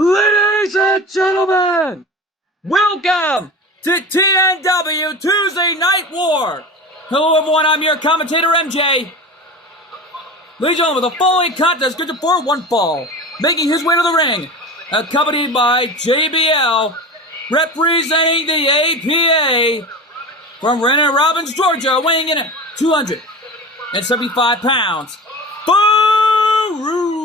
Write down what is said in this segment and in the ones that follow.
Ladies and gentlemen, welcome to TNW Tuesday Night War. Hello everyone, I'm your commentator MJ. Ladies and gentlemen, the following contest is scheduled for one fall. Making his way to the ring, accompanied by JBL, representing the APA, from Renner Robbins, Georgia, weighing in at 275 pounds. Farouk.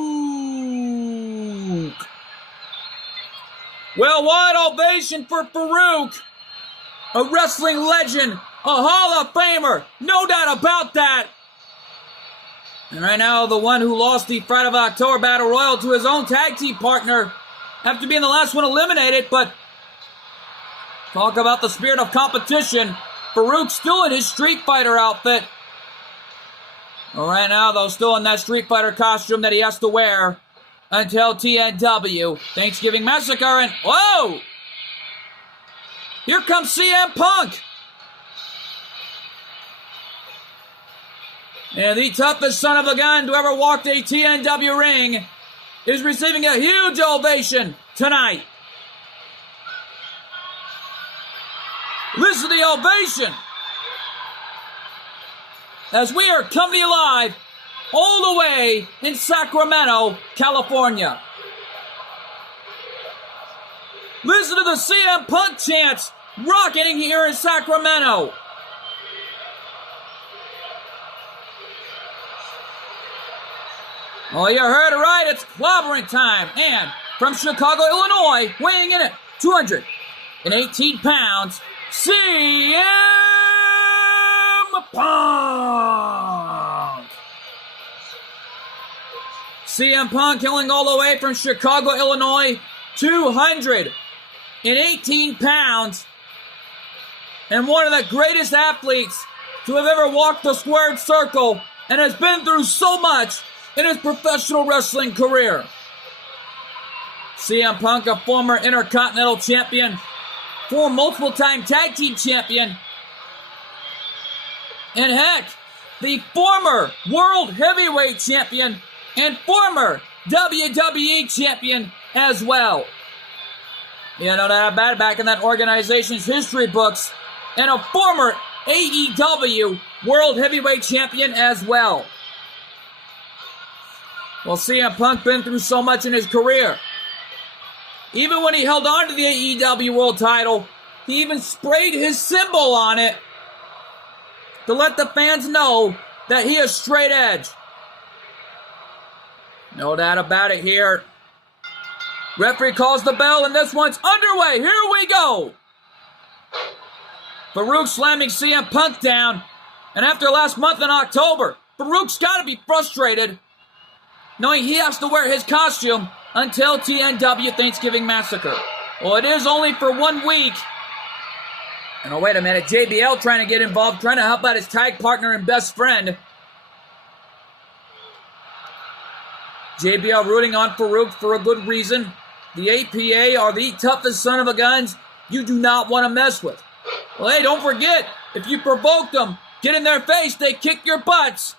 Well, what ovation for Farouk, a wrestling legend, a Hall of Famer, no doubt about that. And right now, the one who lost the Friday of October Battle Royal to his own tag team partner after being the last one eliminated, but talk about the spirit of competition. Farouk still in his Street Fighter outfit. Well, right now, though, still in that Street Fighter costume that he has to wear until TNW Thanksgiving Massacre, and whoa! Here comes CM Punk! And the toughest son of a gun to ever walk a TNW ring is receiving a huge ovation tonight. Listen to the ovation as we are coming to you live all the way in Sacramento, California. Listen to the CM Punk chants rocketing here in Sacramento. Oh, you heard it right, it's clobbering time. And from Chicago, Illinois, weighing in at 218 pounds, CM Punk! CM Punk killing all the way from Chicago, Illinois, 218 pounds, and one of the greatest athletes to have ever walked the squared circle and has been through so much in his professional wrestling career. CM Punk, a former Intercontinental Champion, former multiple-time Tag Team Champion, and heck, the former World Heavyweight Champion and former WWE Champion as well. You know that about it, back in that organization's history books, and a former AEW World Heavyweight Champion as well. Well, CM Punk been through so much in his career. Even when he held on to the AEW World title, he even sprayed his symbol on it to let the fans know that he is straight edge. No doubt about it here. Referee calls the bell and this one's underway. Here we go. Farouk slamming CM Punk down. And after last month in October, Farouk's got to be frustrated knowing he has to wear his costume until TNW Thanksgiving Massacre. Well, it is only for 1 week. And oh, wait a minute. JBL trying to get involved, trying to help out his tag partner and best friend. JBL rooting on Farouk for a good reason. The APA are the toughest son of a guns you do not want to mess with. Well, hey, don't forget, if you provoke them, get in their face, they kick your butts.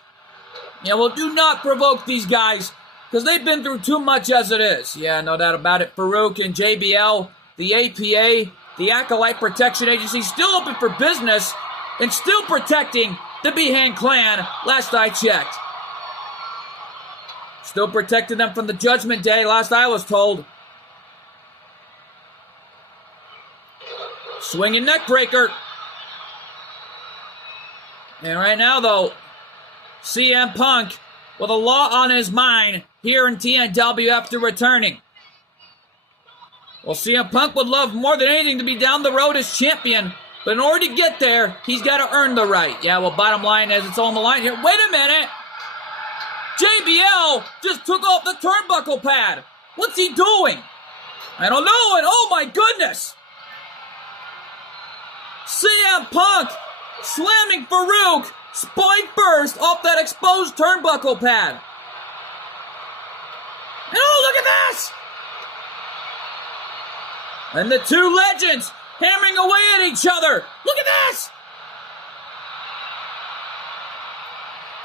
Yeah, well, do not provoke these guys, because they've been through too much as it is. Yeah, no doubt about it. Farouk and JBL, the APA, the Acolyte Protection Agency, still open for business and still protecting the Behan clan, last I checked. Still protecting them from the Judgment Day, last I was told. Swinging neck breaker. And right now, though, CM Punk with a law on his mind here in TNW after returning. Well, CM Punk would love more than anything to be down the road as champion, but in order to get there, he's got to earn the right. Yeah, well, bottom line is it's on the line here. Wait a minute! JBL just took off the turnbuckle pad. What's he doing? I don't know, and oh my goodness! CM Punk slamming Farouk spine first off that exposed turnbuckle pad. And oh, look at this! And the two legends hammering away at each other. Look at this!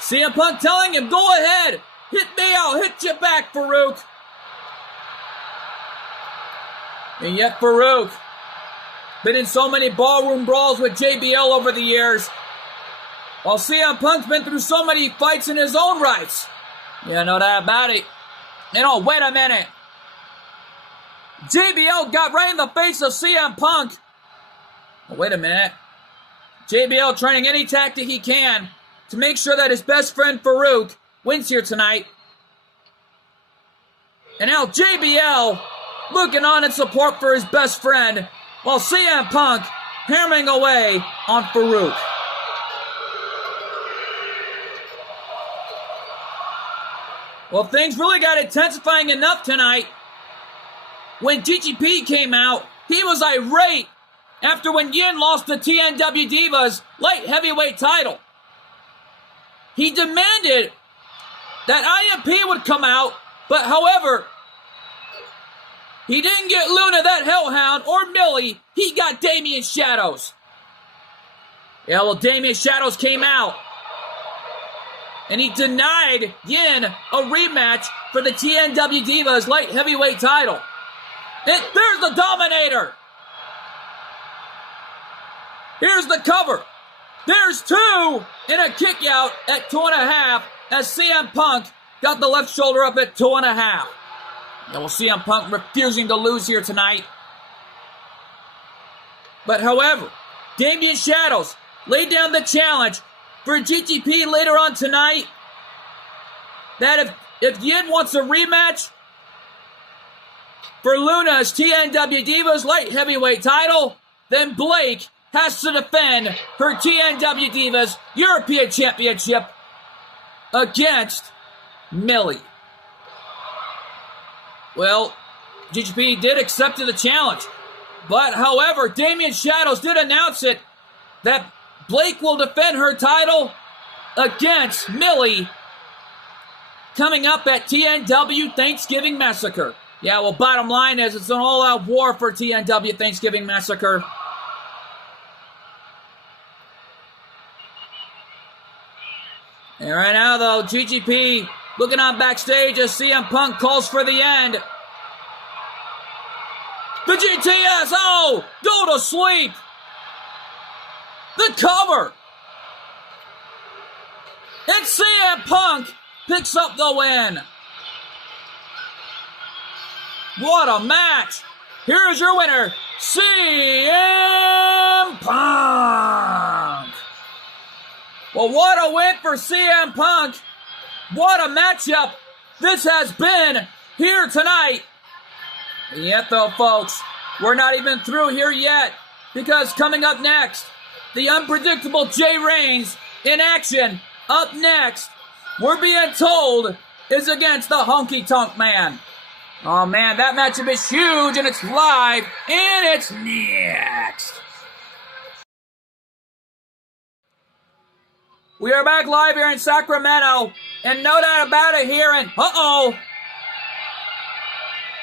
CM Punk telling him, go ahead, hit me, I'll hit you back, Farouk. And yet Farouk, been in so many ballroom brawls with JBL over the years, while CM Punk's been through so many fights in his own rights. Yeah, no doubt about it. And oh, wait a minute. JBL got right in the face of CM Punk. Oh, wait a minute. JBL trying any tactic he can to make sure that his best friend Farouk wins here tonight. And now JBL looking on in support for his best friend, while CM Punk hammering away on Farouk. Well, things really got intensifying enough tonight. When GGP came out, he was irate after when Yin lost the TNW Divas light heavyweight title. He demanded that IMP would come out, but however, he didn't get Luna, that hellhound, or Millie. He got Damian Shadows. Yeah, well, Damian Shadows came out, and he denied Yin a rematch for the TNW Divas light heavyweight title. And there's the Dominator. Here's the cover. There's two in a kick out at 2.5 as CM Punk got the left shoulder up at 2.5. Now we'll CM Punk refusing to lose here tonight. But however, Damian Shadows laid down the challenge for GGP later on tonight that if Yin wants a rematch for Luna's TNW Divas light heavyweight title, then Blake has to defend her TNW Divas European Championship against Millie. Well, GGP did accept the challenge, but however, Damian Shadows did announce it that Blake will defend her title against Millie coming up at TNW Thanksgiving Massacre. Yeah, well, bottom line is it's an all-out war for TNW Thanksgiving Massacre. And right now, though, GGP looking on backstage as CM Punk calls for the end. The GTS, oh, go to sleep. The cover. And CM Punk picks up the win. What a match. Here is your winner, CM Punk. Well, what a win for CM Punk. What a matchup this has been here tonight. And yet, though, folks, we're not even through here yet, because coming up next, the unpredictable Jay Reigns in action. Up next, we're being told, is against the Honky Tonk Man. Oh, man, that matchup is huge, and it's live, and it's next. We are back live here in Sacramento, and no doubt about it here, and uh-oh,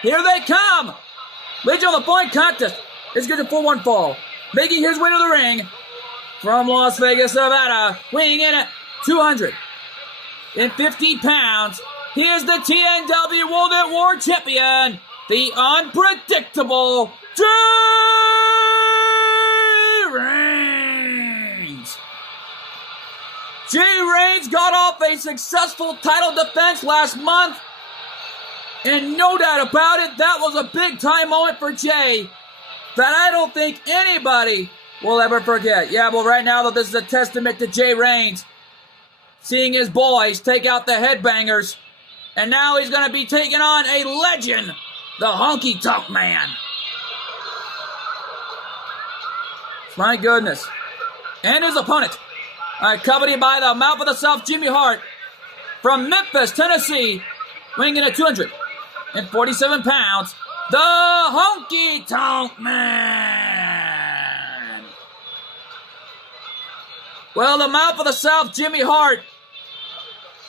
here they come. Legion of the Point Contest is good for one fall, making his way to the ring from Las Vegas, Nevada, weighing in at 250 pounds. He is the TNW World at War Champion, the unpredictable Jay Reigns. Jay Reigns got off a successful title defense last month, and no doubt about it, that was a big time moment for Jay that I don't think anybody will ever forget. Yeah, well, right now, though, this is a testament to Jay Reigns seeing his boys take out the Headbangers, and now he's going to be taking on a legend, the Honky Tonk Man. My goodness. And his opponent, accompanied by the Mouth of the South, Jimmy Hart, from Memphis, Tennessee, weighing in at 247 pounds, the Honky Tonk Man. Well, the Mouth of the South, Jimmy Hart,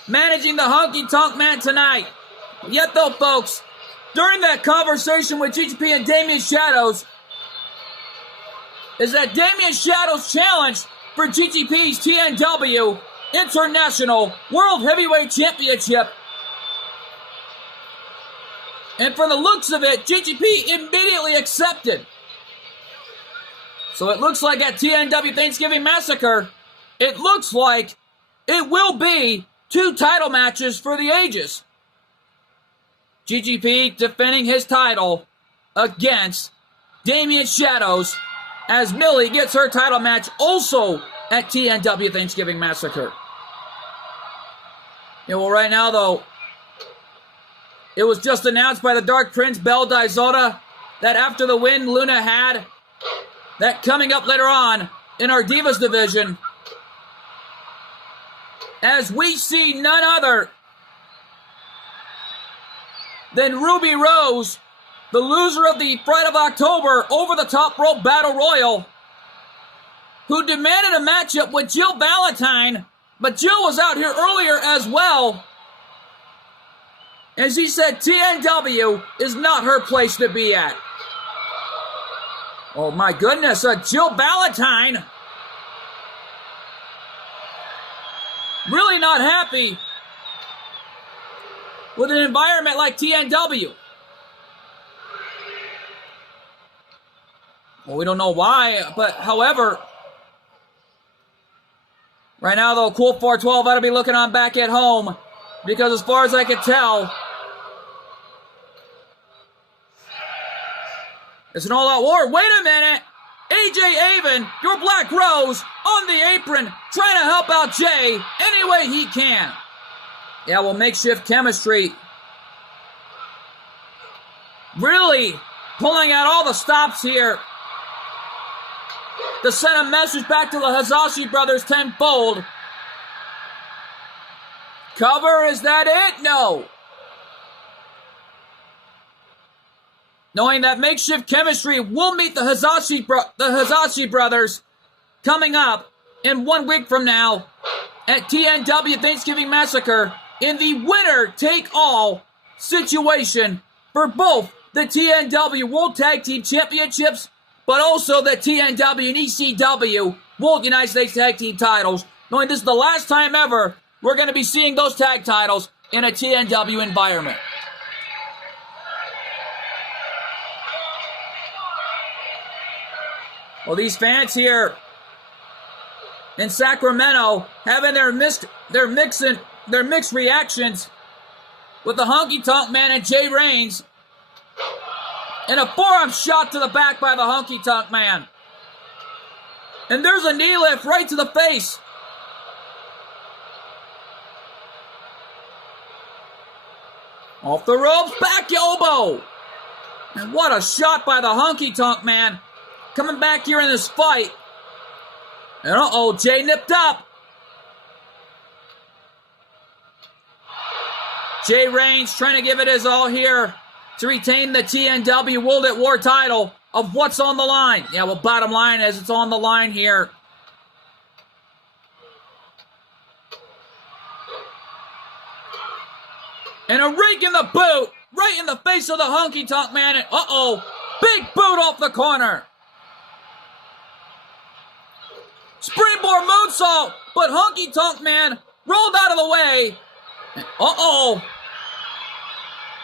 managing the Honky Tonk Man tonight. Yet though, folks, during that conversation with GGP and Damian Shadows, is that Damian Shadows challenged for GGP's TNW International World Heavyweight Championship. And from the looks of it, GGP immediately accepted. So it looks like at TNW Thanksgiving Massacre, it looks like it will be 2 title matches for the ages. GGP defending his title against Damian Shadows as Millie gets her title match also at TNW Thanksgiving Massacre. Yeah, well, right now, though, it was just announced by the Dark Prince, Bel Daizoda, that after the win Luna had, that coming up later on in our Divas division, as we see none other than Ruby Rose, the loser of the Fright of October Over the Top Rope Battle Royal, who demanded a matchup with Jill Valentine, but Jill was out here earlier as well. And she said TNW is not her place to be at. Oh my goodness, Jill Valentine really not happy with an environment like TNW. Well, we don't know why, but however, right now though, Cool 412 ought to be looking on back at home, because as far as I can tell, it's an all-out war. Wait a minute! AJ Avon, your Black Rose, on the apron, trying to help out Jay any way he can. Yeah, well, makeshift chemistry. Really pulling out all the stops here to send a message back to the Hazashi brothers tenfold. Cover, is that it? No. Knowing that makeshift chemistry will meet the Hazashi brothers coming up in 1 week from now at TNW Thanksgiving Massacre in the winner-take-all situation for both the TNW World Tag Team Championships, but also the TNW and ECW World United States Tag Team titles. Knowing this is the last time ever we're going to be seeing those tag titles in a TNW environment. Well, these fans here in Sacramento having their mixed reactions with the Honky Tonk Man and Jay Reigns, and a forearm shot to the back by the Honky Tonk Man. And there's a knee lift right to the face. Off the ropes, back elbow. And what a shot by the Honky Tonk Man. Coming back here in this fight. And uh-oh, Jay nipped up. Jay Reigns trying to give it his all here to retain the TNW World at War title of what's on the line. Yeah, well, bottom line is it's on the line here. And a rake in the boot, right in the face of the Honky Tonk Man. And uh-oh, big boot off the corner. Springboard moonsault, but Honky Tonk Man rolled out of the way. Uh-oh.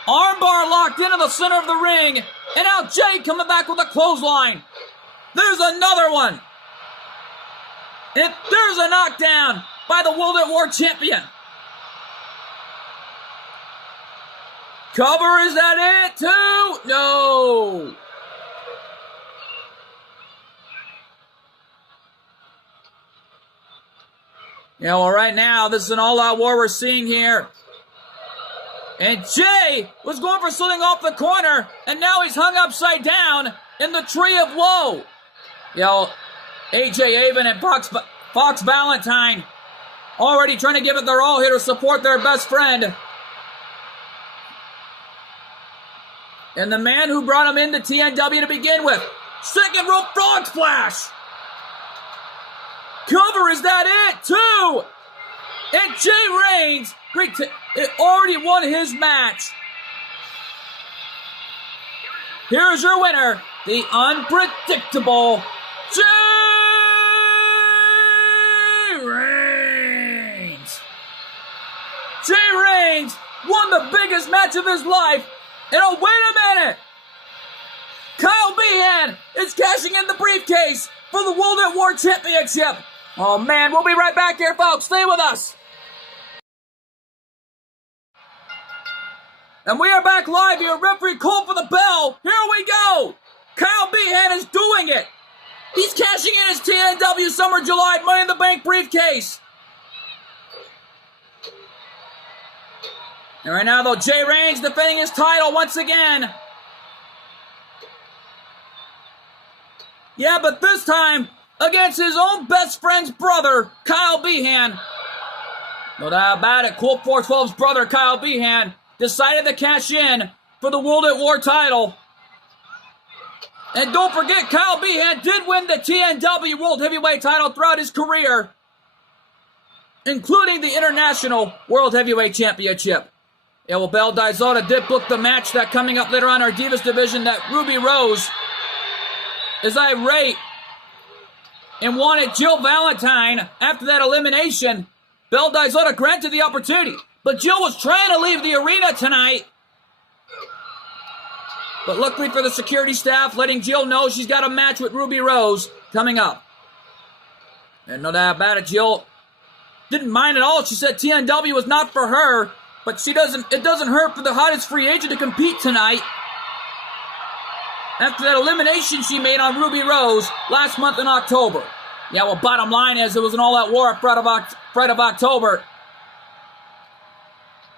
Armbar locked into the center of the ring. And now Jay coming back with a clothesline. There's another one. And there's a knockdown by the World at War champion. Cover, is that it too? No. Yeah, well, right now, this is an all-out war we're seeing here. And Jay was going for something off the corner, and now he's hung upside down in the Tree of Woe. You know, AJ Avon and Fox Valentine already trying to give it their all here to support their best friend. And the man who brought him into TNW to begin with. Second rope frog splash. Cover, is that it too? And Jay Reigns already won his match. Here's your winner, the unpredictable Jay Reigns. Jay Reigns won the biggest match of his life And oh, wait a minute! Kyle Behan is cashing in the briefcase for the World at War Championship. Oh man, we'll be right back here, folks. Stay with us. And we are back live here. Referee called for the bell. Here we go. Kyle Behan is doing it. He's cashing in his TNW Summer July Money in the Bank briefcase. And right now, though, Jay Reigns defending his title once again. Yeah, but this time against his own best friend's brother, Kyle Behan. No doubt about it, Colt 412's brother, Kyle Behan, decided to cash in for the World at War title. And don't forget, Kyle Behan did win the TNW World Heavyweight title throughout his career, including the International World Heavyweight Championship. Yeah, well, Belle Dizota did book the match that coming up later on our Divas division that Ruby Rose is irate and wanted Jill Valentine after that elimination. Belle Dizota granted the opportunity, but Jill was trying to leave the arena tonight. But luckily for the security staff, letting Jill know she's got a match with Ruby Rose coming up. And no doubt about it, Jill didn't mind at all. She said TNW was not for her, but it doesn't hurt for the hottest free agent to compete tonight. After that elimination she made on Ruby Rose last month in October. Yeah, well, bottom line is it was an all-out war at Fright of October.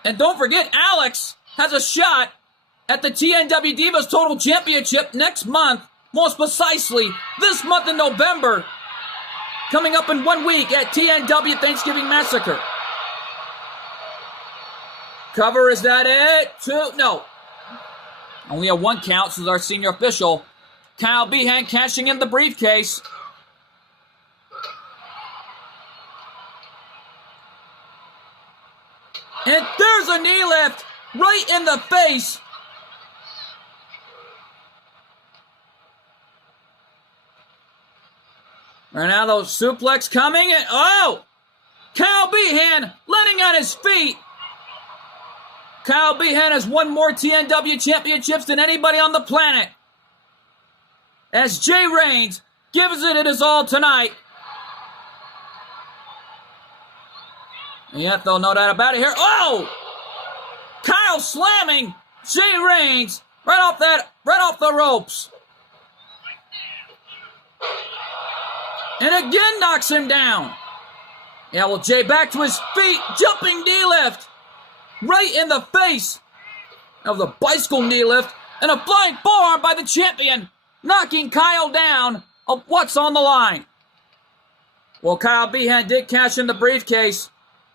And don't forget, Alex has a shot at the TNW Divas Total Championship next month, most precisely this month in November, coming up in 1 week at TNW Thanksgiving Massacre. Cover, is that it? 2? No. Only a 1 count, says our senior official. Kyle Behan cashing in the briefcase. And there's a knee lift right in the face. Right now, those suplex coming. And, oh! Kyle Behan landing on his feet. Kyle Behan has won more TNW championships than anybody on the planet. As Jay Reigns gives it his all tonight. And yet, though, no doubt about it here. Oh! Kyle slamming Jay Reigns right off the ropes. And again knocks him down. Yeah, well, Jay back to his feet. Jumping knee lift. Right in the face of the bicycle knee lift. And a flying forearm by the champion. Knocking Kyle down of what's on the line. Well, Kyle Behan did cash in the briefcase.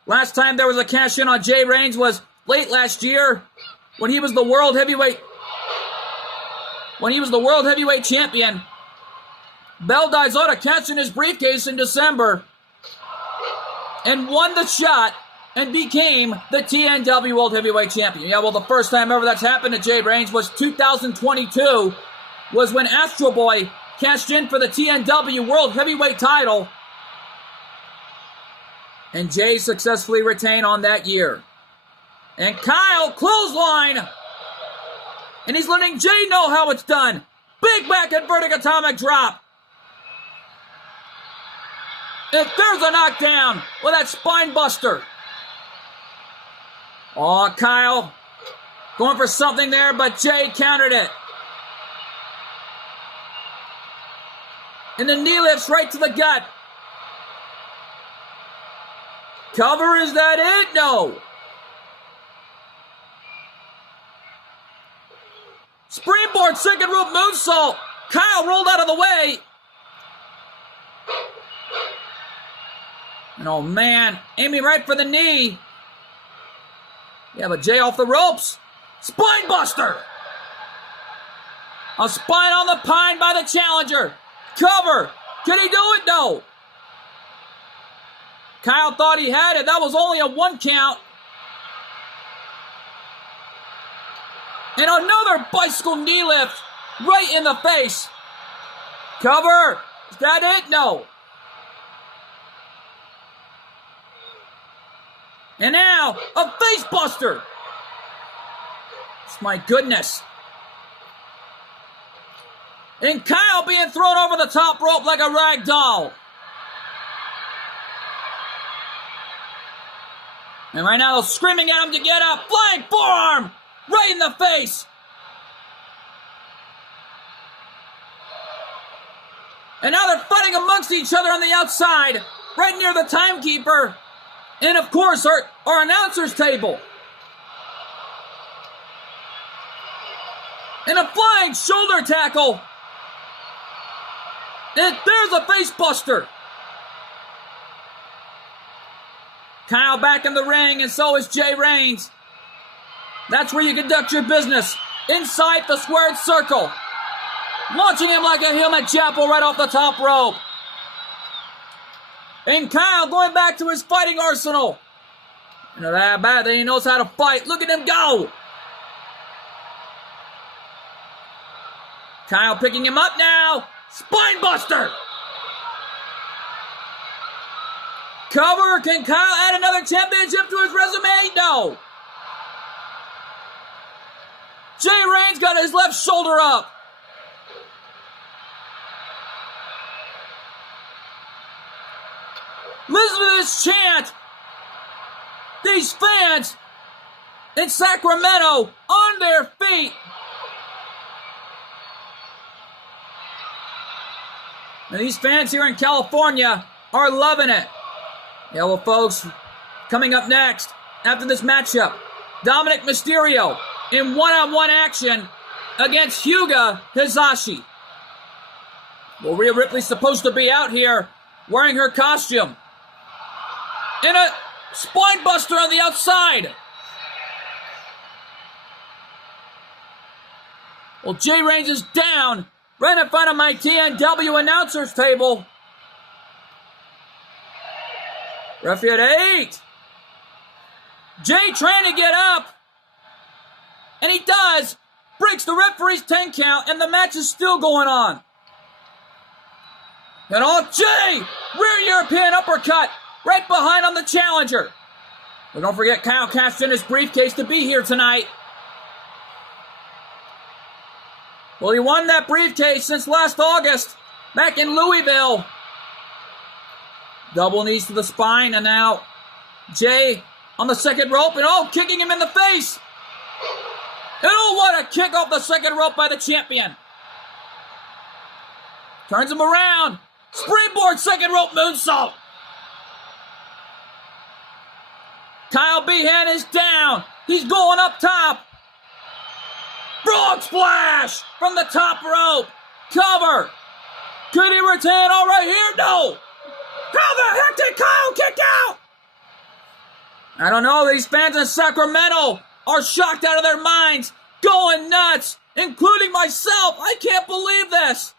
Last time there was a cash in on Jay Reigns was late last year when he was the World Heavyweight champion. Belle Dizota cashed in his briefcase in December and won the shot and became the TNW World Heavyweight Champion. Yeah, well, the first time ever that's happened to Jay Reigns was 2022, was when Astro Boy cashed in for the TNW World Heavyweight title, and Jay successfully retained on that year. And Kyle, clothesline, and he's letting Jay know how it's done. Big back inverting atomic drop. And there's a knockdown with that spine buster. Oh, Kyle going for something there, but Jay countered it. And the knee lifts right to the gut. Cover, is that it? No. Springboard second rope moonsault. Kyle rolled out of the way. And oh man, aiming right for the knee. Yeah, but Jay off the ropes. Spine buster. A spine on the pine by the challenger. Cover. Can he do it? No. Kyle thought he had it. That was only a 1 count. And another bicycle knee lift right in the face. Cover. Is that it? No. And now, a face buster. My goodness. And Kyle being thrown over the top rope like a rag doll. And right now they're screaming at him to get up. Flying forearm right in the face. And now they're fighting amongst each other on the outside, right near the timekeeper. And of course, our announcer's table. And a flying shoulder tackle. And there's a face buster. Kyle back in the ring, and so is Jay Reigns. That's where you conduct your business. Inside the squared circle. Launching him like a helmet chapel right off the top rope. And Kyle going back to his fighting arsenal. You know that bad that he knows how to fight. Look at him go. Kyle picking him up now. Spine buster. Cover. Can Kyle add another championship to his resume? No. Jay Reigns got his left shoulder up. Listen to this chant. These fans in Sacramento on their feet. And these fans here in California are loving it. Yeah, well, folks, coming up next, after this matchup, Dominic Mysterio in one-on-one action against Hyuga Hisashi. Well, Rhea Ripley's supposed to be out here wearing her costume. And a spine buster on the outside. Well, Jay Reigns is down right in front of my TNW announcer's table. Referee at 8. Jay trying to get up. And he does. Breaks the referee's 10 count, and the match is still going on. And Jay! Rear European uppercut. Right behind on the challenger. But don't forget, Kyle cashed in his briefcase to be here tonight. Well, he won that briefcase since last August, back in Louisville. Double knees to the spine, and now Jay on the second rope, and kicking him in the face. And what a kick off the second rope by the champion. Turns him around. Springboard second rope moonsault. Kyle Behan is down. He's going up top. Frog splash from the top rope. Cover. Could he retain all right here? No. How the heck did Kyle kick out? I don't know. These fans in Sacramento are shocked out of their minds. Going nuts. Including myself. I can't believe this.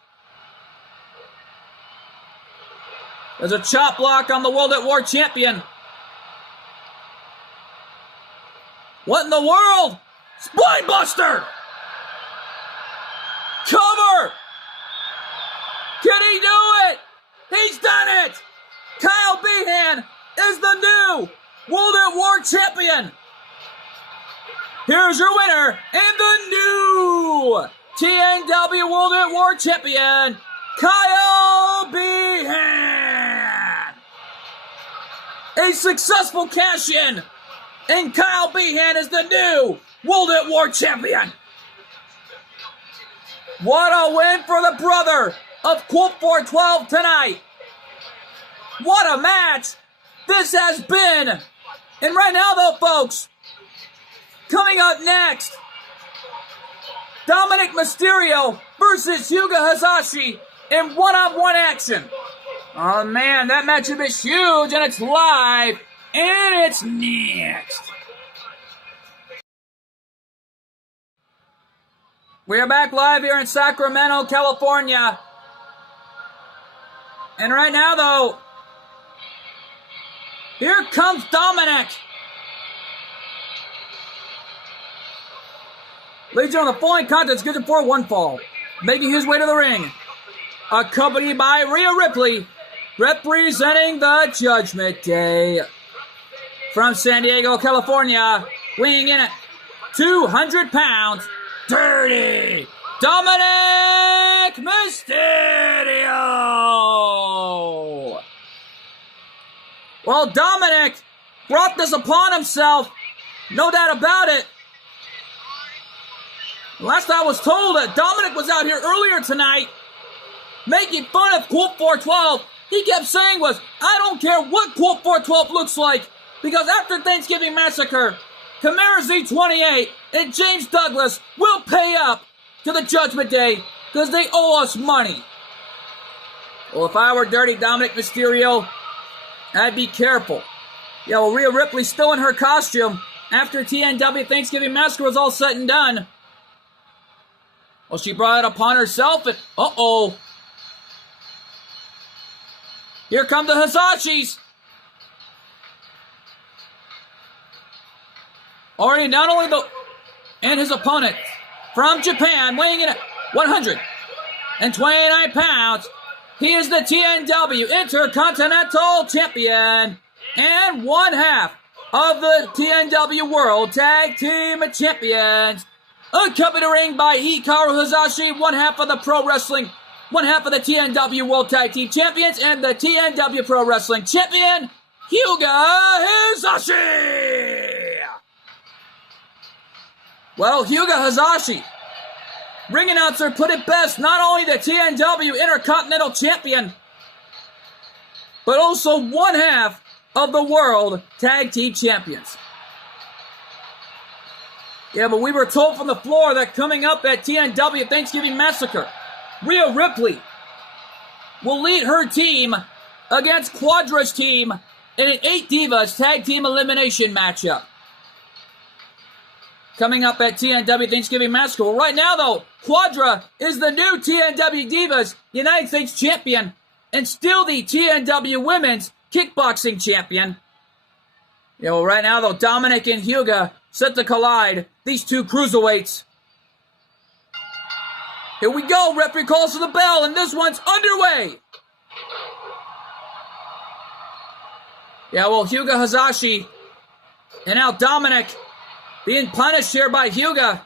There's a chop block on the World at War champion. What in the world? Spine buster! Cover! Can he do it? He's done it! Kyle Behan is the new World at War champion. Here's your winner and the new TNW World at War champion, Kyle Behan. A successful cash-in. And Kyle Behan is the new World at War champion. What a win for the brother of Colt 412 tonight. What a match this has been. And right now, though, folks, coming up next, Dominic Mysterio versus Hyuga Hisashi in one-on-one action. Oh, man, that matchup is huge, and it's live. And it's next. We are back live here in Sacramento, California. And right now, though, here comes Dominic. Ladies and gentlemen, the following contest is scheduled for one fall. Making his way to the ring, accompanied by Rhea Ripley, representing the Judgment Day. From San Diego, California, weighing in at 200 pounds, Dirty Dominic Mysterio. Well, Dominic brought this upon himself, no doubt about it. Last I was told that Dominic was out here earlier tonight making fun of Colt 412. He kept saying was, I don't care what Colt 412 looks like, because after Thanksgiving Massacre, Chimera Z28 and James Douglas will pay up to the Judgment Day because they owe us money. Well, if I were Dirty Dominic Mysterio, I'd be careful. Yeah, well, Rhea Ripley's still in her costume after TNW Thanksgiving Massacre was all said and done. Well, she brought it upon herself and, uh-oh. Here come the Hizashis. Already not only and his opponent from Japan, weighing in at 129 pounds, he is the TNW Intercontinental Champion and one half of the TNW World Tag Team Champions. Accompanied by Hikaru Hizashi, one half of the TNW World Tag Team Champions, and the TNW Pro Wrestling Champion, Hyuga Hizashi! Well, Hyuga Hizashi, ring announcer, put it best, not only the TNW Intercontinental Champion, but also one half of the World Tag Team Champions. Yeah, but we were told from the floor that coming up at TNW Thanksgiving Massacre, Rhea Ripley will lead her team against Quadra's team in an 8 Divas Tag Team Elimination matchup. Coming up at TNW Thanksgiving Massacre. Well, right now, though, Quadra is the new TNW Divas United States Champion and still the TNW Women's Kickboxing Champion. Yeah, well, right now, though, Dominic and Hyuga set to collide. These two cruiserweights. Here we go. Referee calls for the bell, and this one's underway. Yeah, well, Hyuga Hizashi and now Dominic being punished here by Hyuga.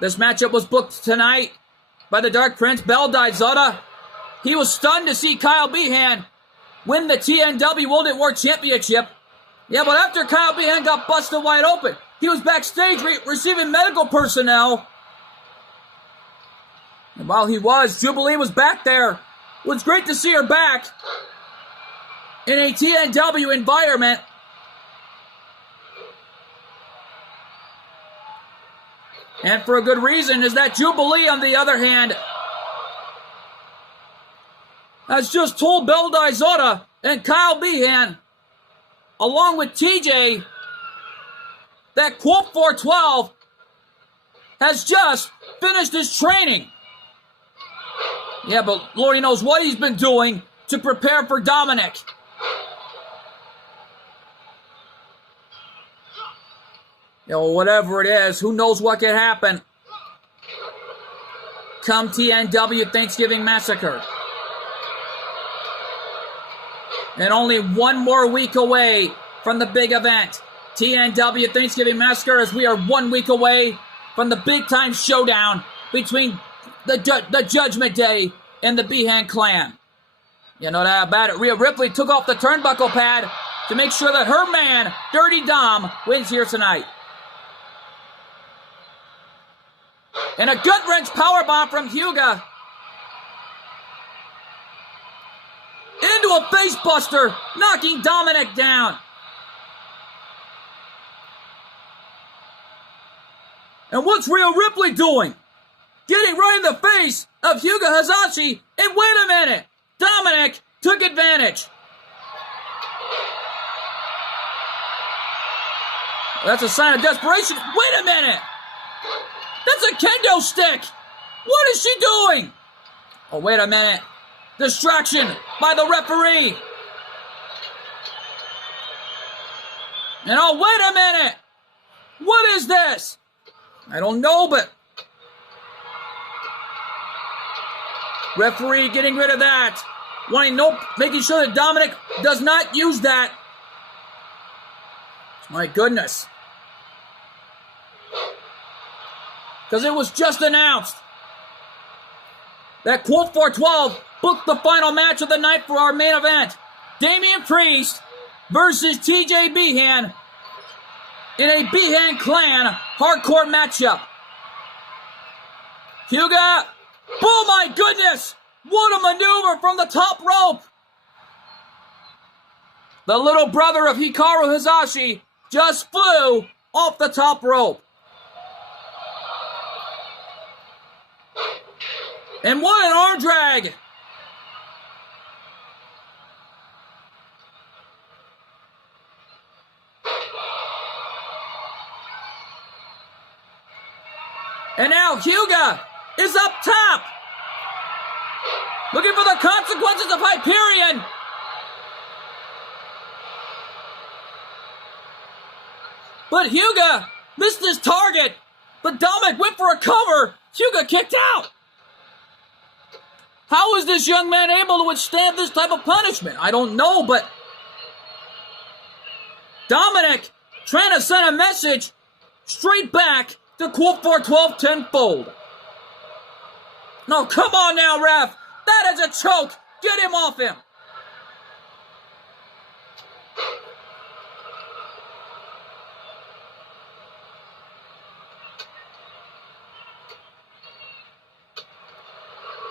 This matchup was booked tonight by the Dark Prince, Bell Daizoda. He was stunned to see Kyle Behan win the TNW World at War Championship. Yeah, but after Kyle Behan got busted wide open, he was backstage receiving medical personnel. And while he was, Jubilee was back there. It was great to see her back in a TNW environment. And for a good reason, is that Jubilee, on the other hand, has just told Bell Daizoda and Kyle Behan, along with TJ, that Colt 412 has just finished his training. Yeah, but Lordy knows what he's been doing to prepare for Dominic. You know, whatever it is, who knows what could happen come TNW Thanksgiving Massacre. And only one more week away from the big event, TNW Thanksgiving Massacre, as we are 1 week away from the big-time showdown between the Judgment Day and the Behan clan. You know that about it. Rhea Ripley took off the turnbuckle pad to make sure that her man, Dirty Dom, wins here tonight. And a gut-wrench powerbomb from Hyuga into a facebuster, knocking Dominic down. And what's Rhea Ripley doing? Getting right in the face of Hyuga Hizashi, and wait a minute, Dominic took advantage. That's a sign of desperation. Wait a minute! That's a kendo stick! What is she doing? Oh, wait a minute. Distraction by the referee. And oh, wait a minute! What is this? I don't know, but referee getting rid of that. Making sure that Dominic does not use that. My goodness. because it was just announced that Quote 412 booked the final match of the night for our main event. Damian Priest versus TJ Behan in a Behan Clan hardcore matchup. Hyuga, oh my goodness! What a maneuver from the top rope! The little brother of Hikaru Hayashi just flew off the top rope. And what an arm drag! And now Hyuga is up top, looking for the consequences of Hyperion. But Hyuga missed his target. But Dominic went for a cover. Hyuga kicked out. How is this young man able to withstand this type of punishment? I don't know, but Dominic trying to send a message straight back to Quote 412 tenfold. No, come on now, ref. That is a choke. Get him off him.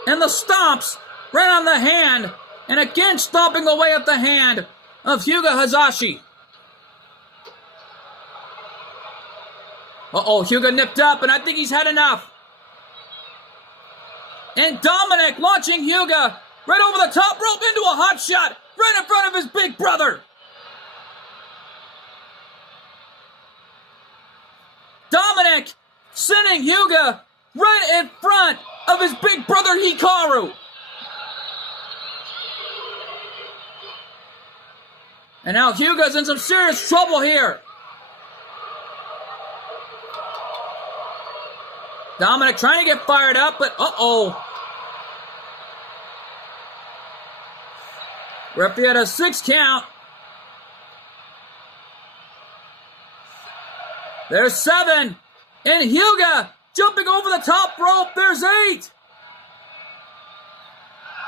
And the stomps right on the hand, and again stomping away at the hand of Hyuga Hayashi. Uh-oh, Hyuga nipped up, and I think he's had enough. And Dominic launching Hyuga right over the top rope into a hot shot, right in front of his big brother. Dominic sending Hyuga right in front of his big brother Hikaru. And now Hyuga's in some serious trouble here. Dominic trying to get fired up, but uh-oh. Referee had a 6 count. There's 7. And Hyuga jumping over the top rope. There's 8.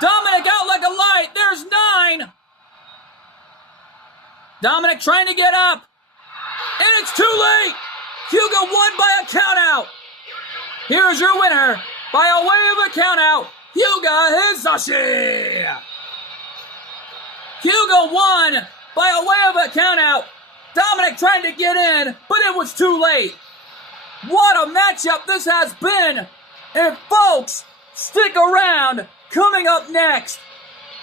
Dominic out like a light. There's 9. Dominic trying to get up. And it's too late. Hyuga won by a countout. Here's your winner by a way of a countout, Hyuga Hayashi. Hyuga won by a way of a countout. Dominic trying to get in, but it was too late. What a matchup this has been. And folks, stick around. Coming up next,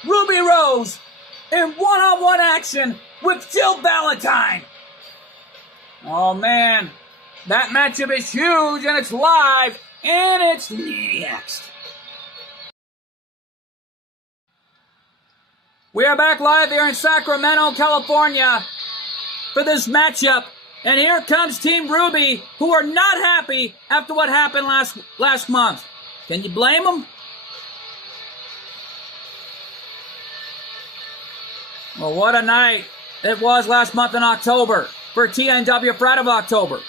Ruby Rose in one-on-one action with Jill Valentine. Oh man, that matchup is huge and it's live and it's next. We are back live here in Sacramento, California for this matchup. And here comes Team Ruby, who are not happy after what happened last month. Can you blame them? Well, what a night it was last month in October for TNW Friday of October.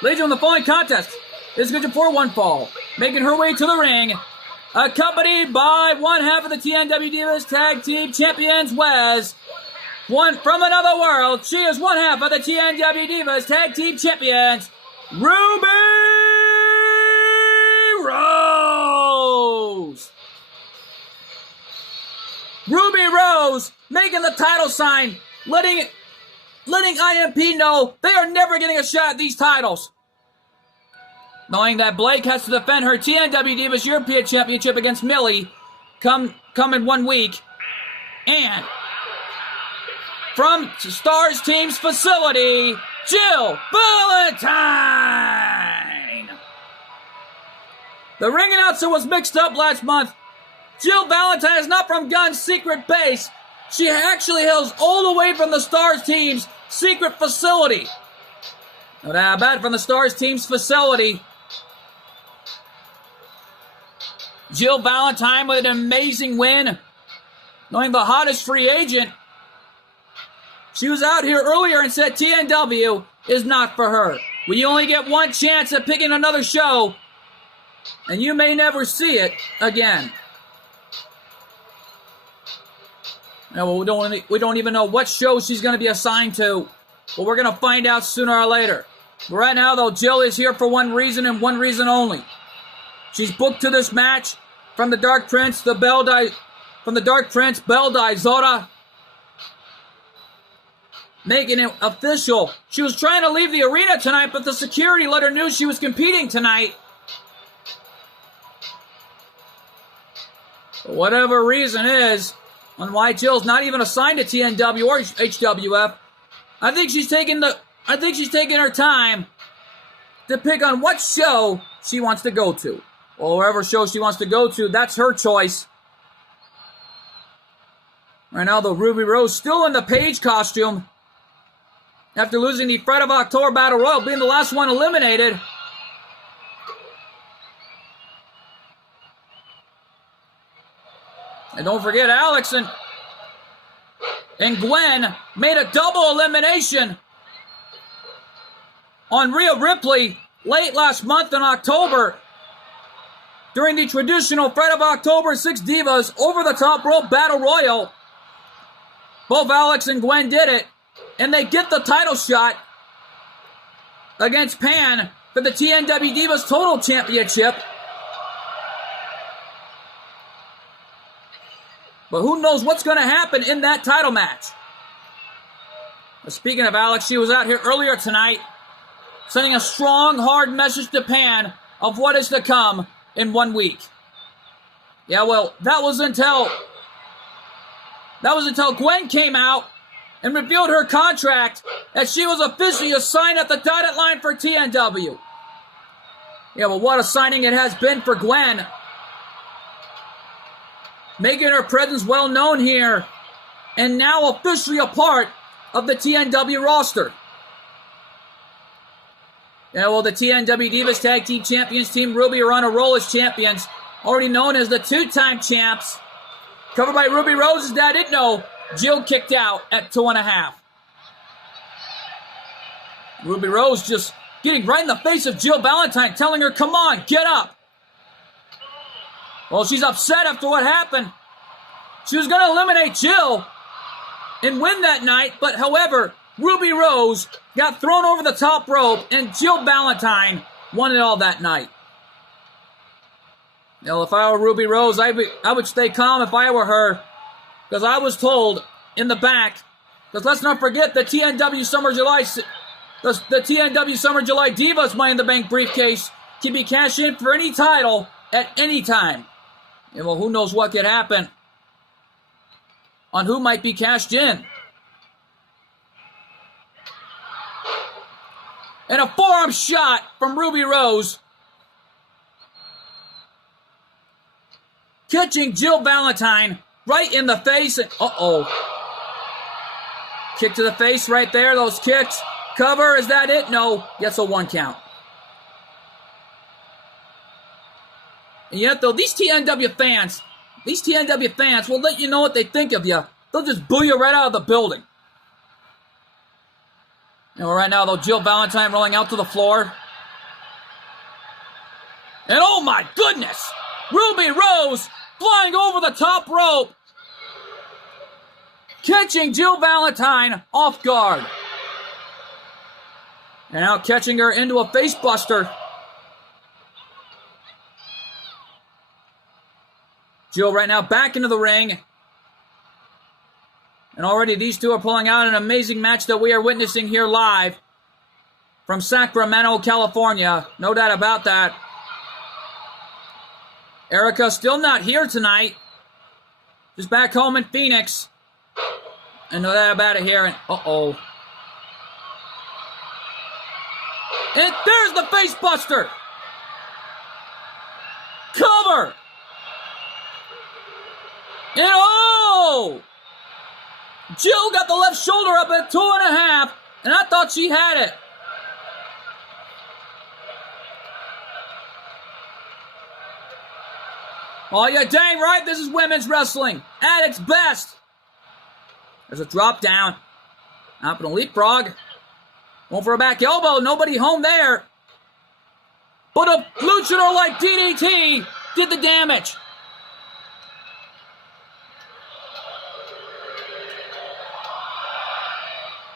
Legion in the following contest is scheduled for one fall, making her way to the ring, accompanied by one half of the TNW Divas Tag Team Champions, Wes. One from another world, she is one half of the TNW Divas Tag Team Champions, Ruby Rose. Ruby Rose making the title sign, letting IMP know they are never getting a shot at these titles. Knowing that Blake has to defend her TNW Divas European Championship against Millie come in 1 week. And from Stars Team's facility, Jill Valentine. The ring announcer was mixed up last month. Jill Valentine is not from Gunn's secret base. She actually hails all the way from the Stars Team's secret facility. No doubt about it, from the Stars Team's facility. Jill Valentine with an amazing win. Knowing the hottest free agent. She was out here earlier and said TNW is not for her. when you only get one chance at picking another show, and you may never see it again. Now, we don't even know what show she's going to be assigned to, but we're going to find out sooner or later. But right now, though, Jill is here for one reason and one reason only. She's booked to this match from the Dark Prince, Belle Zota, making it official. She was trying to leave the arena tonight, but the security let her know she was competing tonight. For whatever reason is, on why Jill's not even assigned to TNW or HWF, I think she's taking her time to pick on what show she wants to go to. Or wherever show she wants to go to, that's her choice. Right now, the Ruby Rose still in the Paige costume. After losing the Fright of October Battle Royal, being the last one eliminated. And don't forget, Alex and Gwen made a double elimination on Rhea Ripley late last month in October during the traditional Fright of October 6 Divas Over the Top Rope Battle Royal. Both Alex and Gwen did it, and they get the title shot against Pan for the TNW Divas Total Championship. But who knows what's going to happen in that title match. But speaking of Alex, she was out here earlier tonight sending a strong, hard message to Pan of what is to come in 1 week. Yeah, well, that was until Gwen came out and revealed her contract as she was officially assigned at the dotted line for TNW. Yeah, well, what a signing it has been for Gwen. Making her presence well known here, and now officially a part of the TNW roster. Yeah, well, the TNW Divas Tag Team Champions, Team Ruby, are on a roll as champions, already known as the two-time champs. Covered by Ruby Rose's Dad didn't know, Jill kicked out at 2.5. Ruby Rose just getting right in the face of Jill Valentine, telling her, come on, get up. Well, she's upset after what happened. She was going to eliminate Jill and win that night, but however, Ruby Rose got thrown over the top rope, and Jill Valentine won it all that night. Now, if I were Ruby Rose, I would stay calm if I were her, because I was told in the back, because let's not forget the TNW Summer July Divas Money in the Bank briefcase can be cashed in for any title at any time. And well, who knows what could happen on who might be cashed in. And a forearm shot from Ruby Rose, catching Jill Valentine right in the face. And, kick to the face right there. Those kicks. Cover. Is that it? No. Gets a 1 count. And yet, though, these TNW fans will let you know what they think of you. They'll just boo you right out of the building. And right now, though, Jill Valentine rolling out to the floor. And oh my goodness! Ruby Rose flying over the top rope, catching Jill Valentine off guard. And now catching her into a facebuster. Jill right now back into the ring. And already these two are pulling out an amazing match that we are witnessing here live from Sacramento, California. No doubt about that. Erica still not here tonight. Just back home in Phoenix. And no doubt about it here. And and there's the facebuster. Cover. And Jill got the left shoulder up at 2.5, and I thought she had it. Oh, you're dang right, this is women's wrestling at its best. There's a drop down. Up and a leapfrog. Going for a back elbow. Nobody home there. But a luchador like DDT did the damage.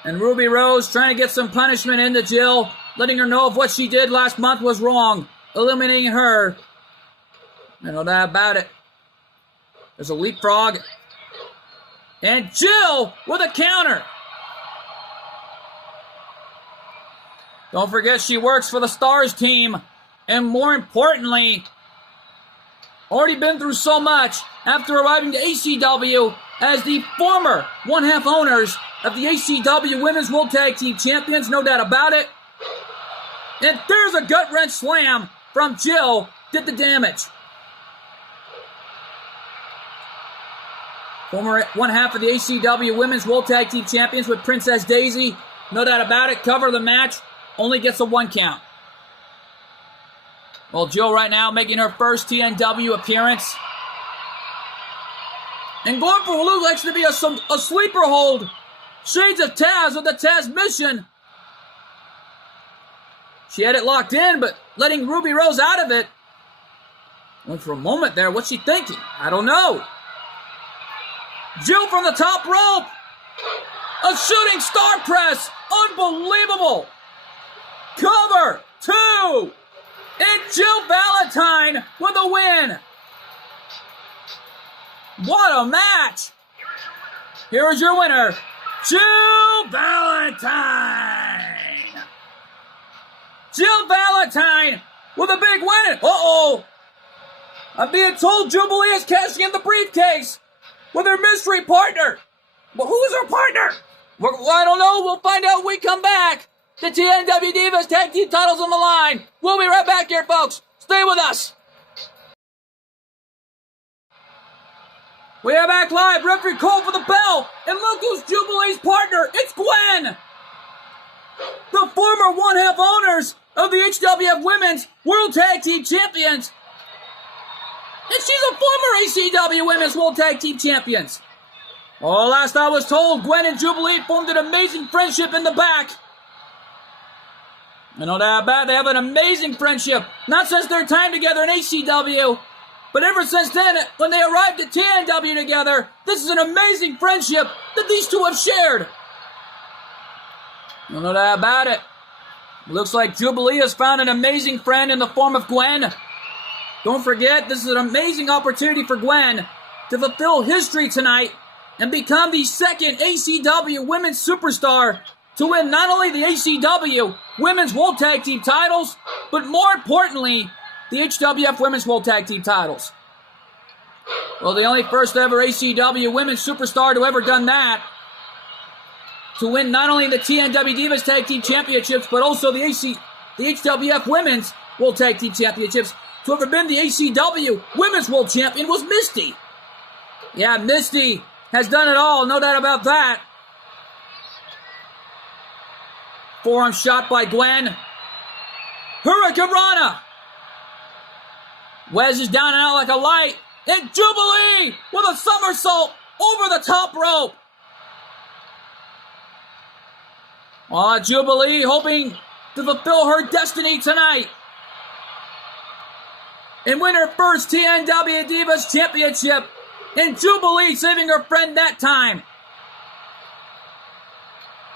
And Ruby Rose trying to get some punishment into Jill, letting her know of what she did last month was wrong, eliminating her. No doubt about it. There's a leapfrog. And Jill with a counter. Don't forget she works for the Stars team. And more importantly, already been through so much after arriving to ACW as the former one-half owners of the ACW Women's World Tag Team Champions, no doubt about it. And there's a gut-wrench slam from Jill, did the damage. Former one-half of the ACW Women's World Tag Team Champions with Princess Daisy, no doubt about it, cover the match, only gets a 1 count. Well, Jill right now making her first TNW appearance. And going for what looks like to be a sleeper hold. Shades of Taz with the Taz mission. She had it locked in, but letting Ruby Rose out of it. Went for a moment there. What's she thinking? I don't know. Jill from the top rope. A shooting star press. Unbelievable. Cover 2. And Jill Valentine with a win. What a match. Here is your winner, Jill Valentine. Jill Valentine with a big win. Uh-oh. I'm being told Jubilee is cashing in the briefcase with her mystery partner. But who is her partner? Well, I don't know. We'll find out when we come back. The TNW Divas Tag Team titles on the line. We'll be right back here, folks. Stay with us. We are back live. Referee called for the bell. And look who's Jubilee's partner. It's Gwen. The former one-half owners of the HWF Women's World Tag Team Champions. And she's a former ACW Women's World Tag Team Champions. Well, last I was told, Gwen and Jubilee formed an amazing friendship in the back. I know that bad. They have an amazing friendship. Not since their time together in ACW, but ever since then, when they arrived at TNW together, this is an amazing friendship that these two have shared. I know that about it. Looks like Jubilee has found an amazing friend in the form of Gwen. Don't forget, this is an amazing opportunity for Gwen to fulfill history tonight and become the second ACW Women's Superstar to win not only the ACW Women's World Tag Team titles, but more importantly, the HWF Women's World Tag Team titles. Well, the only first ever ACW Women's Superstar to ever done that, to win not only the TNW Divas Tag Team Championships, but also the HWF Women's World Tag Team Championships. To ever been the ACW Women's World Champion was Misty. Yeah, Misty has done it all, no doubt about that. Forearm shot by Gwen. Hurricane Rana. Wes is down and out like a light. And Jubilee with a somersault over the top rope. Jubilee hoping to fulfill her destiny tonight and win her first TNW Divas Championship. And Jubilee saving her friend that time.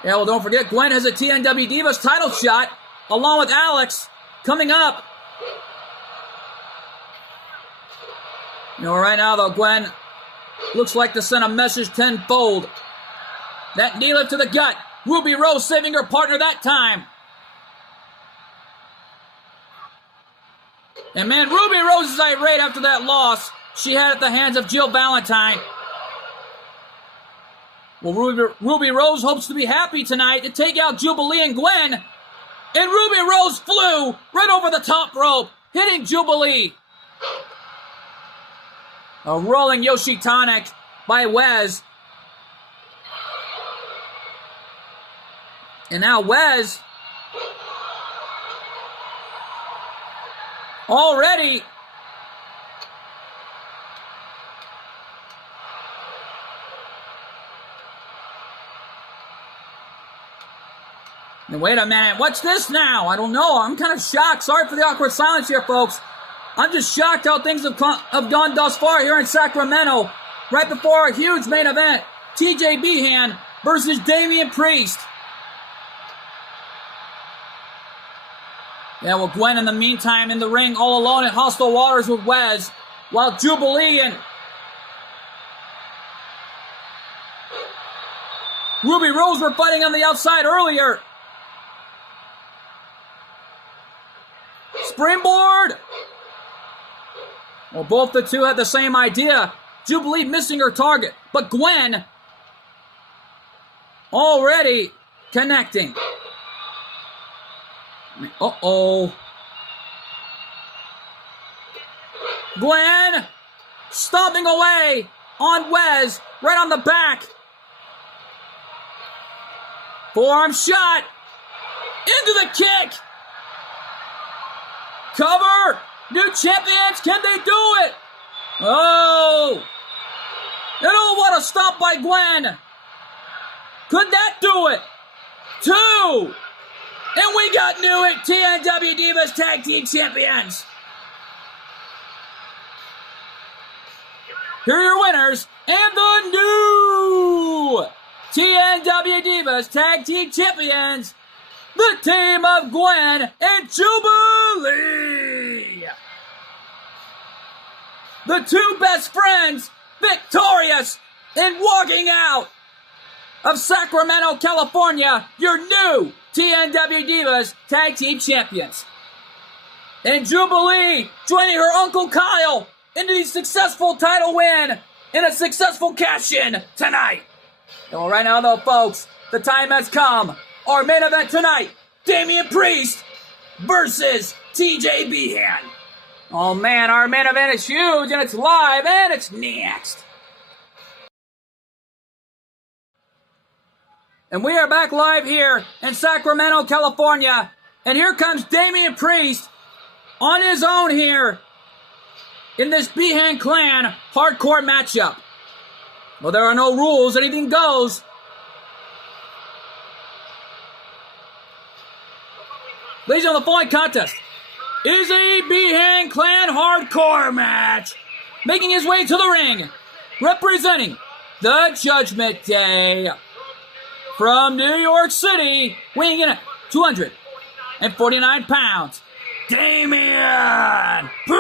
Yeah, well, don't forget, Gwen has a TNW Divas title shot, along with Alex, coming up. You know, right now, though, Gwen looks like to send a message tenfold. That knee lift to the gut. Ruby Rose saving her partner that time. And man, Ruby Rose is irate after that loss she had at the hands of Jill Valentine. Well, Ruby Rose hopes to be happy tonight to take out Jubilee and Gwen. And Ruby Rose flew right over the top rope, hitting Jubilee. A rolling Yoshi Tonic by Wes. And now Wes already And wait a minute, what's this now? I don't know. I'm kind of shocked. Sorry for the awkward silence here, folks. I'm just shocked how things have gone thus far here in Sacramento. Right before our huge main event, TJ Behan versus Damian Priest. Yeah, well, Gwen in the meantime in the ring all alone at Hostile Waters with Wes, while Jubilee and Ruby Rose were fighting on the outside earlier. Springboard! Well, both the two had the same idea. Jubilee missing her target, but Gwen already connecting. Uh-oh. Gwen stomping away on Wes, right on the back. Forearm shot. Into the kick. Cover. New champions, can they do it? Oh. And oh, what a stop by Gwen. Could that do it? 2. And we got new TNW Divas Tag Team Champions. Here are your winners and the new TNW Divas Tag Team Champions, the team of Gwen and Jubilee. The two best friends victorious in walking out of Sacramento, California, your new TNW Divas Tag Team Champions. And Jubilee joining her Uncle Kyle into the successful title win and a successful cash-in tonight. Well, right now, though, folks, the time has come. Our main event tonight, Damian Priest versus TJ Behan. Oh, man, our main event is huge, and it's live, and it's next. And we are back live here in Sacramento, California. And here comes Damian Priest on his own here in this Behan Clan hardcore matchup. Well, there are no rules. Anything goes. Ladies and gentlemen, the following contest is a Behan Clan hardcore match. Making his way to the ring, representing the Judgment Day. From New York City, weighing in at 249 pounds, Damian Priest.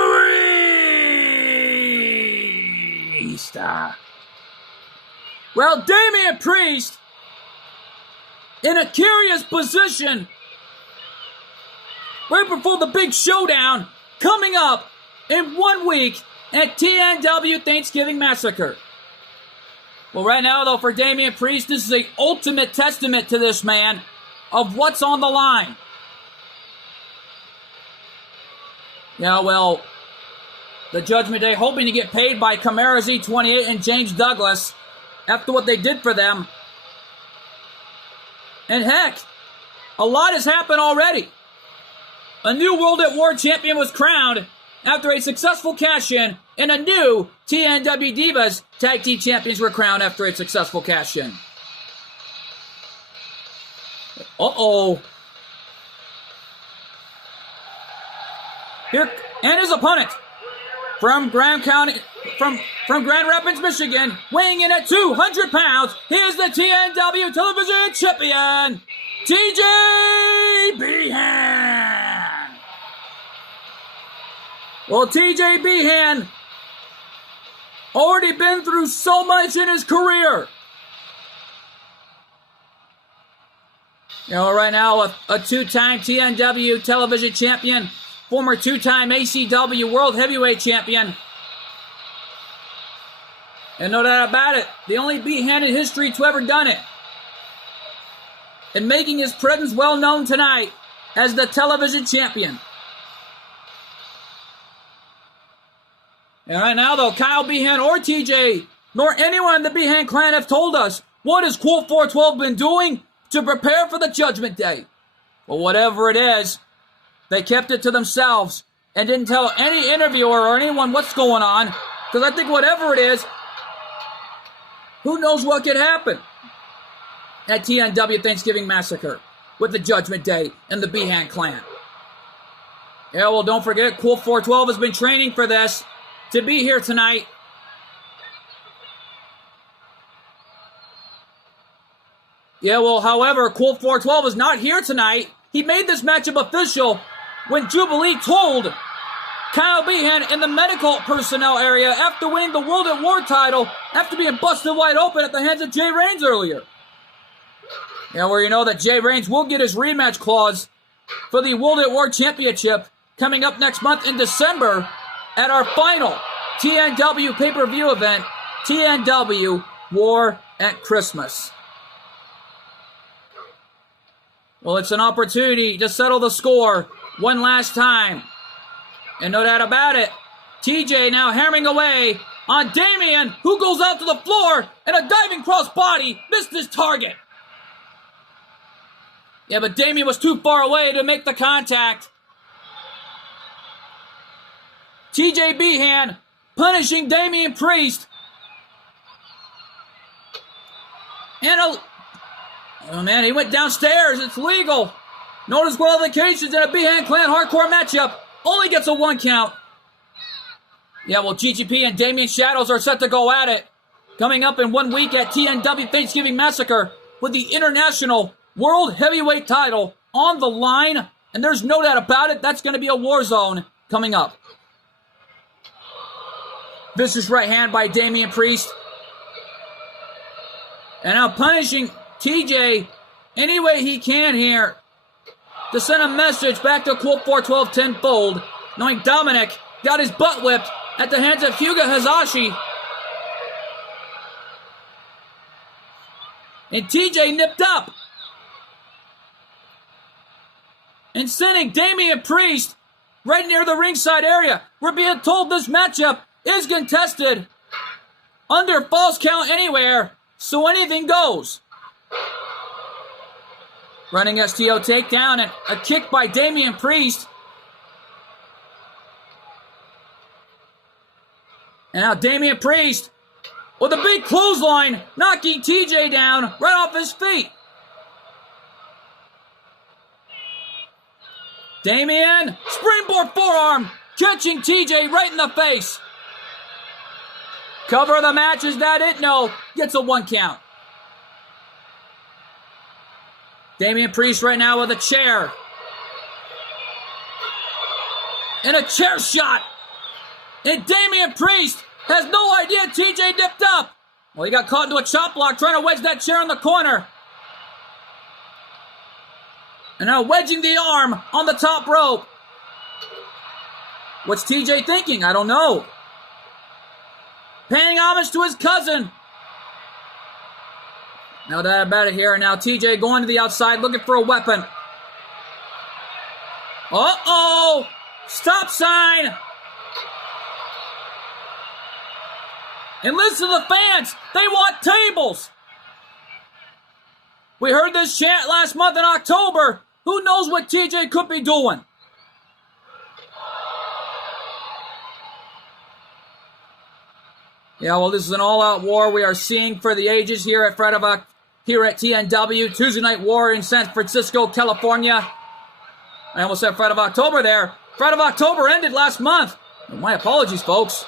Well, Damian Priest, in a curious position, right before the big showdown coming up in 1 week at TNW Thanksgiving Massacre. Well, right now, though, for Damian Priest, this is the ultimate testament to this man of what's on the line. Yeah, well, the Judgment Day hoping to get paid by Chimera Z28 and James Douglas after what they did for them. And heck, a lot has happened already. A new World at War champion was crowned after a successful cash-in, and a new TNW Divas Tag Team Champions were crowned after a successful cash-in. Uh-oh. Here, and his opponent from Grand Rapids, Michigan, weighing in at 200 pounds, he is the TNW Television Champion, TJ Behan. Well, TJ Behan already been through so much in his career. You know, right now, a two-time TNW Television Champion, former two-time ACW World Heavyweight Champion. And no doubt about it, the only Behan in history to ever done it. And making his presence well known tonight as the Television Champion. And right now, though, Kyle Behan or TJ, nor anyone in the Behan clan have told us what has Cool 412 been doing to prepare for the Judgment Day. Well, whatever it is, they kept it to themselves and didn't tell any interviewer or anyone what's going on, because I think whatever it is, who knows what could happen at TNW Thanksgiving Massacre. with the Judgment Day and the Behan clan. Yeah, well, don't forget, Cool 412 has been training for this to be here tonight. Yeah, well, however, Cool 412 is not here tonight. He made this matchup official when Jubilee told Kyle Behan in the medical personnel area after winning the World at War title after being busted wide open at the hands of Jay Reigns earlier. Yeah, well, you know that Jay Reigns will get his rematch clause for the World at War Championship coming up next month in December at our final TNW pay-per-view event, TNW War at Christmas. Well, it's an opportunity to settle the score one last time. And no doubt about it, TJ now hammering away on Damian, who goes out to the floor, and a diving crossbody missed his target. Yeah, but Damian was too far away to make the contact. TJ Behan punishing Damian Priest. And oh man, he went downstairs. It's legal. No disqualifications in a Behan Clan hardcore matchup. Only gets a 1 count. Yeah, well, GGP and Damian Shadows are set to go at it. Coming up in 1 week at TNW Thanksgiving Massacre with the International World Heavyweight title on the line. And there's no doubt about it, that's going to be a war zone coming up. Vicious right hand by Damian Priest. And now punishing TJ any way he can here to send a message back to Cool 412 tenfold, knowing Dominic got his butt whipped at the hands of Hyuga Hazashi. And TJ nipped up. And sending Damian Priest right near the ringside area. We're being told this matchup is contested under false count anywhere, so anything goes. Running STO takedown and a kick by Damian Priest. And now Damian Priest with a big clothesline, knocking TJ down right off his feet. Damian, springboard forearm, catching TJ right in the face. Cover of the match, is that it? No, gets a 1 count. Damian Priest right now with a chair. And a chair shot. And Damian Priest has no idea TJ dipped up. Well, he got caught into a chop block trying to wedge that chair in the corner. And now wedging the arm on the top rope. What's TJ thinking? I don't know. Paying homage to his cousin. No doubt about it here. And now TJ going to the outside looking for a weapon. Uh-oh! Stop sign! And listen to the fans. They want tables. We heard this chant last month in October. Who knows what TJ could be doing? Yeah, well, this is an all-out war we are seeing for the ages here at TNW. Tuesday Night War in San Francisco, California. I almost said Fright of October there. Fright of October ended last month. My apologies, folks.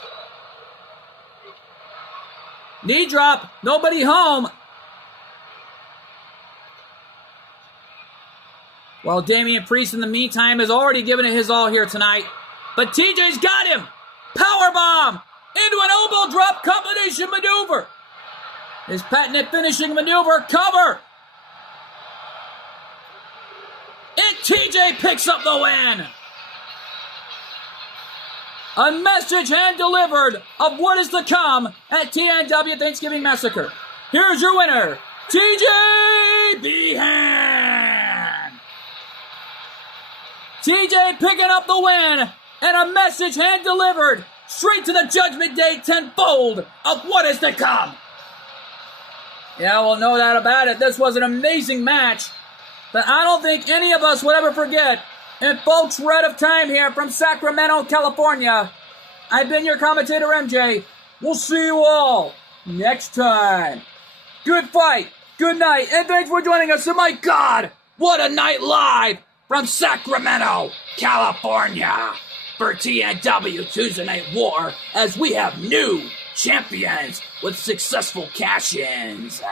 Knee drop. Nobody home. While Damian Priest, in the meantime, has already given it his all here tonight. But TJ's got him. Powerbomb into an elbow drop combination maneuver. His patented finishing maneuver, cover. And TJ picks up the win. A message hand delivered of what is to come at TNW Thanksgiving Massacre. Here's your winner, TJ Behan. TJ picking up the win and a message hand delivered straight to the Judgment Day tenfold of what is to come. Yeah, well, no doubt about it. This was an amazing match that I don't think any of us would ever forget. And folks, we're out of time here from Sacramento, California. I've been your commentator, MJ. We'll see you all next time. Good fight, good night, and thanks for joining us. And my God, What a night live from Sacramento, California for TNW Tuesday Night War as we have new champions with successful cash-ins.